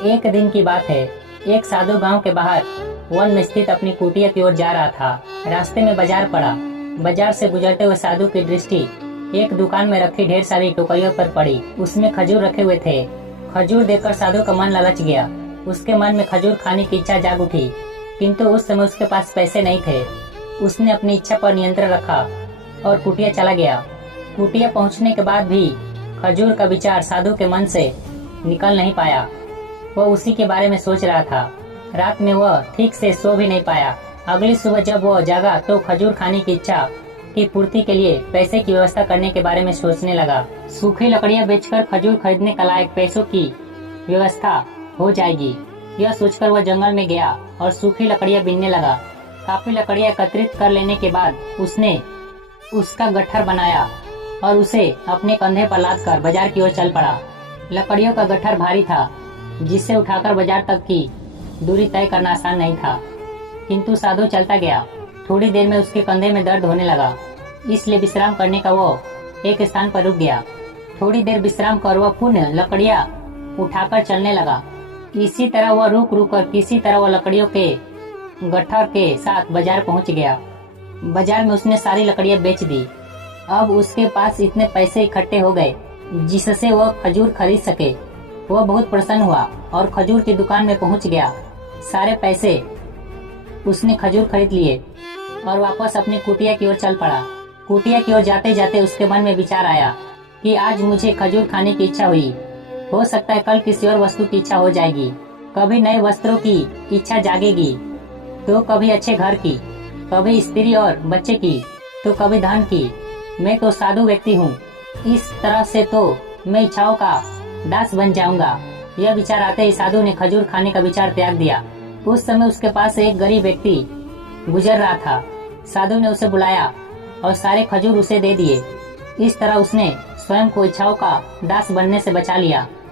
एक दिन की बात है। एक साधु गांव के बाहर वन में स्थित अपनी कुटिया की ओर जा रहा था। रास्ते में बाजार पड़ा। बाजार से गुजरते हुए साधु की दृष्टि एक दुकान में रखी ढेर सारी टोकरियों पर पड़ी। उसमें खजूर रखे हुए थे। खजूर देखकर साधु का मन ललच गया। उसके मन में खजूर खाने की इच्छा जाग उठी, किंतु उस समय उसके पास पैसे नहीं थे। उसने अपनी इच्छा पर नियंत्रण रखा और कुटिया चला गया। कुटिया पहुंचने के बाद भी खजूर का विचार साधु के मन से निकल नहीं पाया। वह उसी के बारे में सोच रहा था। रात में वह ठीक से सो भी नहीं पाया। अगली सुबह जब वह जागा तो खजूर खाने की इच्छा की पूर्ति के लिए पैसे की व्यवस्था करने के बारे में सोचने लगा। सूखी लकड़ियां बेचकर खजूर खरीदने का लायक पैसों की व्यवस्था हो जाएगी। यह सोचकर वह जंगल में गया और सूखी लकड़ियां बीनने लगा। काफी लकड़ियां एकत्रित कर लेने के बाद उसने उसका गट्ठर बनाया और उसे अपने कंधे पर लाद कर बाजार की ओर चल पड़ा। लकड़ियों का गट्ठर भारी था, जिसे उठाकर बाजार तक की दूरी तय करना आसान नहीं था, किंतु साधु चलता गया। थोड़ी देर में उसके कंधे में दर्द होने लगा, इसलिए विश्राम करने का वो एक स्थान पर रुक गया। थोड़ी देर विश्राम कर वह पुनः लकड़ियां उठाकर चलने लगा। इसी तरह वह रुक रुक कर किसी तरह वह लकड़ियों के गट्ठर के साथ बाजार पहुंच गया। बाजार में उसने सारी लकड़ियां बेच दी। अब उसके पास इतने पैसे इकट्ठे हो गए जिससे वह खजूर खरीद सके। वह बहुत प्रसन्न हुआ और खजूर की दुकान में पहुंच गया। सारे पैसे उसने खजूर खरीद लिए और वापस अपनी कुटिया की ओर चल पड़ा। कुटिया की ओर जाते जाते उसके मन में विचार आया कि आज मुझे खजूर खाने की इच्छा हुई, हो सकता है कल किसी और वस्तु की इच्छा हो जाएगी। कभी नए वस्त्रों की इच्छा जागेगी, तो कभी अच्छे घर की, कभी स्त्री और बच्चे की, तो कभी धन की। मैं तो साधु व्यक्ति हूँ, इस तरह से तो मैं इच्छाओं का दास बन जाऊंगा। यह विचार आते ही साधु ने खजूर खाने का विचार त्याग दिया। उस समय उसके पास एक गरीब व्यक्ति गुजर रहा था। साधु ने उसे बुलाया और सारे खजूर उसे दे दिए। इस तरह उसने स्वयं को इच्छाओं का दास बनने से बचा लिया।